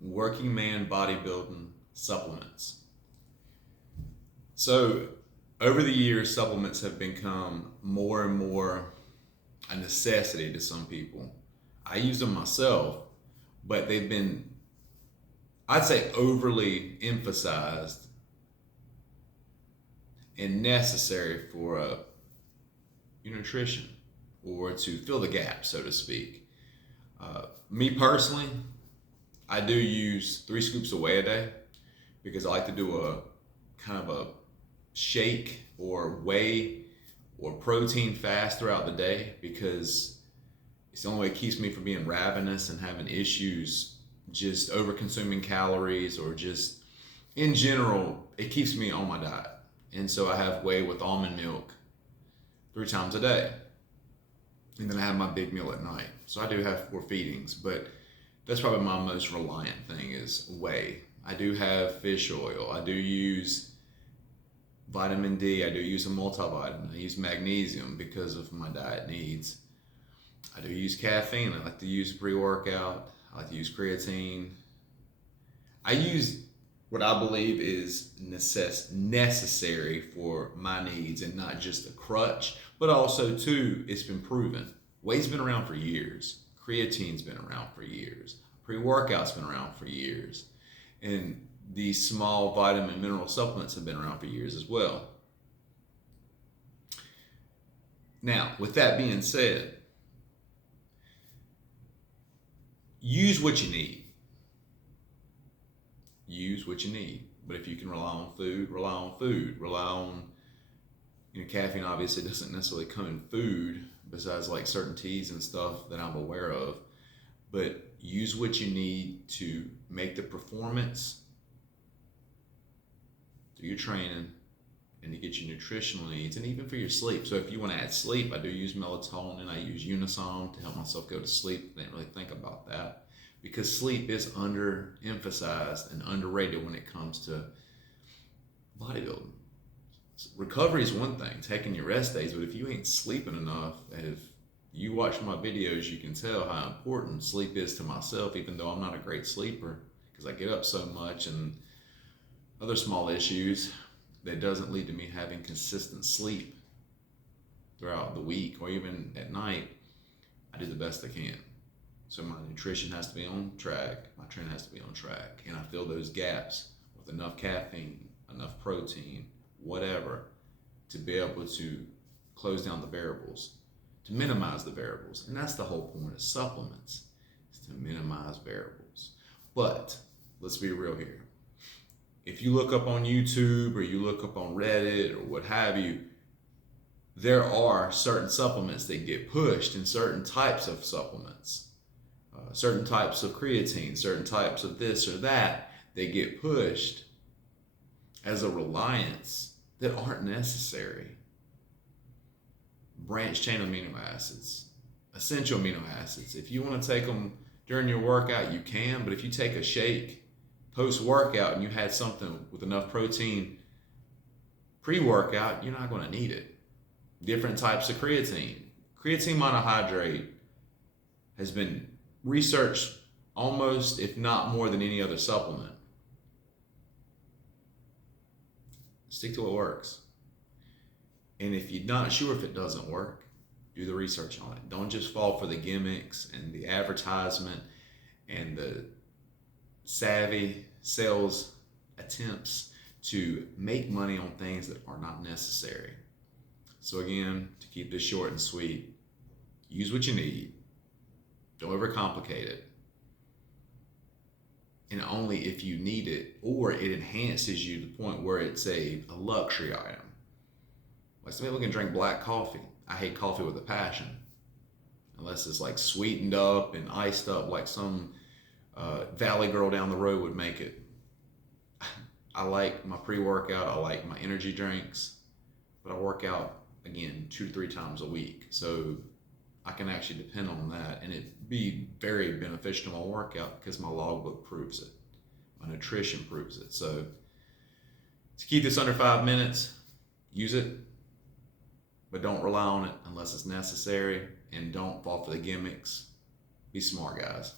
working man bodybuilding supplements. So, over the years, supplements have become more and more a necessity to some people. I use them myself, but they've been, I'd say, overly emphasized and necessary for your nutrition or to fill the gap, so to speak. Me personally, I do use 3 scoops of whey a day because I like to do a kind of a shake or whey or protein fast throughout the day because it's the only way it keeps me from being ravenous and having issues just over consuming calories or just in general, it keeps me on my diet. And so I have whey with almond milk 3 times a day. And then I have my big meal at night. So I do have 4 feedings, but that's probably my most reliant thing is whey. I do have fish oil. I do use vitamin D. I do use a multivitamin. I use magnesium because of my diet needs. I do use caffeine. I like to use pre-workout. I like to use creatine. I use what I believe is necessary for my needs and not just a crutch, but also too, it's been proven. Whey's been around for years. Creatine's been around for years. Pre-workout's been around for years. And these small vitamin mineral supplements have been around for years as well. Now, with that being said, use what you need. Use what you need. But if you can rely on food, rely on food. Rely on, caffeine obviously doesn't necessarily come in food besides like certain teas and stuff that I'm aware of. But use what you need to make the performance, do your training, and to get your nutritional needs, and even for your sleep. So if you want to add sleep, I do use melatonin. I use Unisom to help myself go to sleep. I didn't really think about that because sleep is underemphasized and underrated when it comes to bodybuilding. Recovery is one thing, taking your rest days, but if you ain't sleeping enough, if you watch my videos, you can tell how important sleep is to myself, even though I'm not a great sleeper because I get up so much and other small issues that doesn't lead to me having consistent sleep throughout the week or even at night. I do the best I can. So my nutrition has to be on track, my training has to be on track, and I fill those gaps with enough caffeine, enough protein, whatever, to be able to close down the variables, to minimize the variables. And that's the whole point of supplements, is to minimize variables. But let's be real here. If you look up on YouTube or you look up on Reddit or what have you, there are certain supplements that get pushed and certain types of supplements, certain types of creatine, certain types of this or that get pushed as a reliance that aren't necessary. Branched chain amino acids, essential amino acids. If you want to take them during your workout, you can, but if you take a shake post-workout and you had something with enough protein pre-workout, you're not going to need it. Different types of creatine. Creatine monohydrate has been researched almost, if not more than any other supplement. Stick to what works. And if you're not sure if it doesn't work, do the research on it. Don't just fall for the gimmicks and the advertisement and the savvy sales attempts to make money on things that are not necessary. So again, to keep this short and sweet, use what you need. Don't overcomplicate it. And only if you need it or it enhances you to the point where it's a luxury item. Like some people can drink black coffee. I hate coffee with a passion. Unless it's like sweetened up and iced up like some valley girl down the road would make it. I like my pre-workout. I like my energy drinks. But I work out, again, 2 to 3 times a week. So I can actually depend on that. And it'd be very beneficial to my workout because my logbook proves it. My nutrition proves it. So to keep this under 5 minutes, use it. But don't rely on it unless it's necessary. And don't fall for the gimmicks. Be smart, guys.